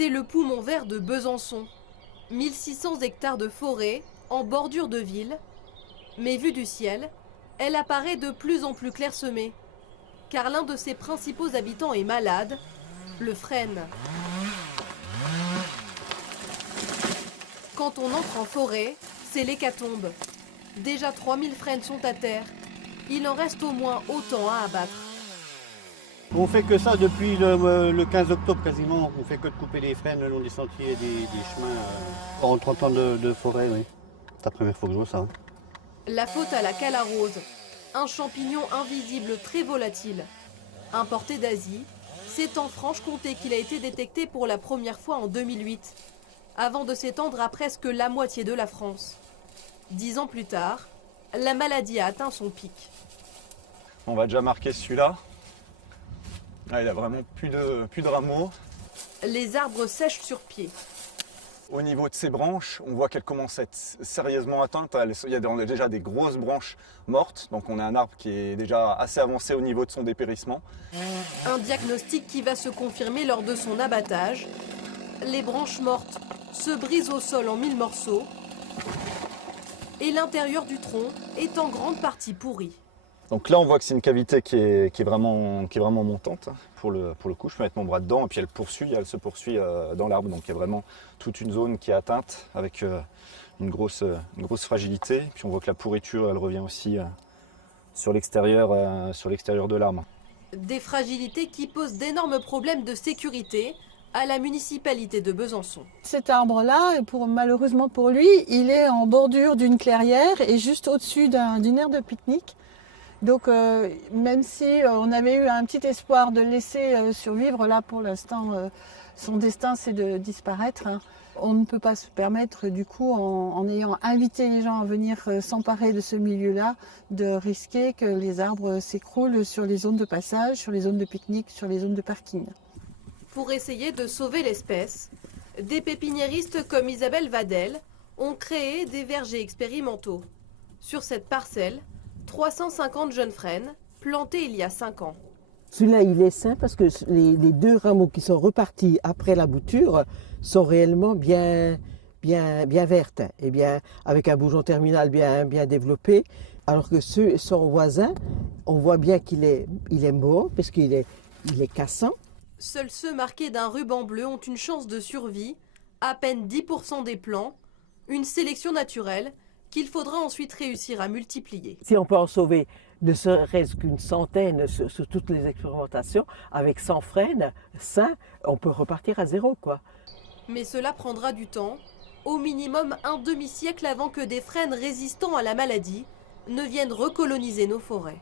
C'est le poumon vert de Besançon. 1600 hectares de forêt en bordure de ville. Mais vue du ciel, elle apparaît de plus en plus clairsemée. Car l'un de ses principaux habitants est malade, le frêne. Quand on entre en forêt, c'est l'hécatombe. Déjà 3000 frênes sont à terre. Il en reste au moins autant à abattre. On fait que ça depuis le 15 octobre quasiment. On fait que de couper les frênes le long des sentiers et des chemins. En 30 ans de forêt, oui. C'est la première fois que je vois ça. La faute à la calarose, un champignon invisible très volatile. Importé d'Asie, c'est en Franche-Comté qu'il a été détecté pour la première fois en 2008, avant de s'étendre à presque la moitié de la France. 10 ans plus tard, la maladie a atteint son pic. On va déjà marquer celui-là. Ah, il a vraiment plus de rameaux. Les arbres sèchent sur pied. Au niveau de ses branches, on voit qu'elle commence à être sérieusement atteinte. Il y a déjà des grosses branches mortes, donc on a un arbre qui est déjà assez avancé au niveau de son dépérissement. Un diagnostic qui va se confirmer lors de son abattage. Les branches mortes se brisent au sol en 1000 morceaux et l'intérieur du tronc est en grande partie pourri. Donc là, on voit que c'est une cavité qui est vraiment montante. Pour le coup, je peux mettre mon bras dedans et puis elle se poursuit dans l'arbre. Donc il y a vraiment toute une zone qui est atteinte avec une grosse fragilité. Puis on voit que la pourriture, elle revient aussi sur l'extérieur de l'arbre. Des fragilités qui posent d'énormes problèmes de sécurité à la municipalité de Besançon. Cet arbre-là, malheureusement pour lui, il est en bordure d'une clairière et juste au-dessus d'une aire de pique-nique. Donc même si on avait eu un petit espoir de le laisser survivre, là pour l'instant son destin c'est de disparaître. Hein. On ne peut pas se permettre du coup en ayant invité les gens à venir s'emparer de ce milieu-là, de risquer que les arbres s'écroulent sur les zones de passage, sur les zones de pique-nique, sur les zones de parking. Pour essayer de sauver l'espèce, des pépiniéristes comme Isabelle Vadel ont créé des vergers expérimentaux. Sur cette parcelle, 350 jeunes frênes plantés il y a 5 ans. Celui-là, il est sain parce que les 2 rameaux qui sont repartis après la bouture sont réellement bien vertes et bien avec un bourgeon terminal bien développé. Alors que son voisin, on voit bien qu'il est mort parce qu'il est cassant. Seuls ceux marqués d'un ruban bleu ont une chance de survie, à peine 10% des plants, une sélection naturelle qu'il faudra ensuite réussir à multiplier. Si on peut en sauver ne serait-ce qu'une centaine sur toutes les expérimentations, avec 100 frênes sains, on peut repartir à zéro, quoi. Mais cela prendra du temps, au minimum un demi-siècle avant que des frênes résistants à la maladie ne viennent recoloniser nos forêts.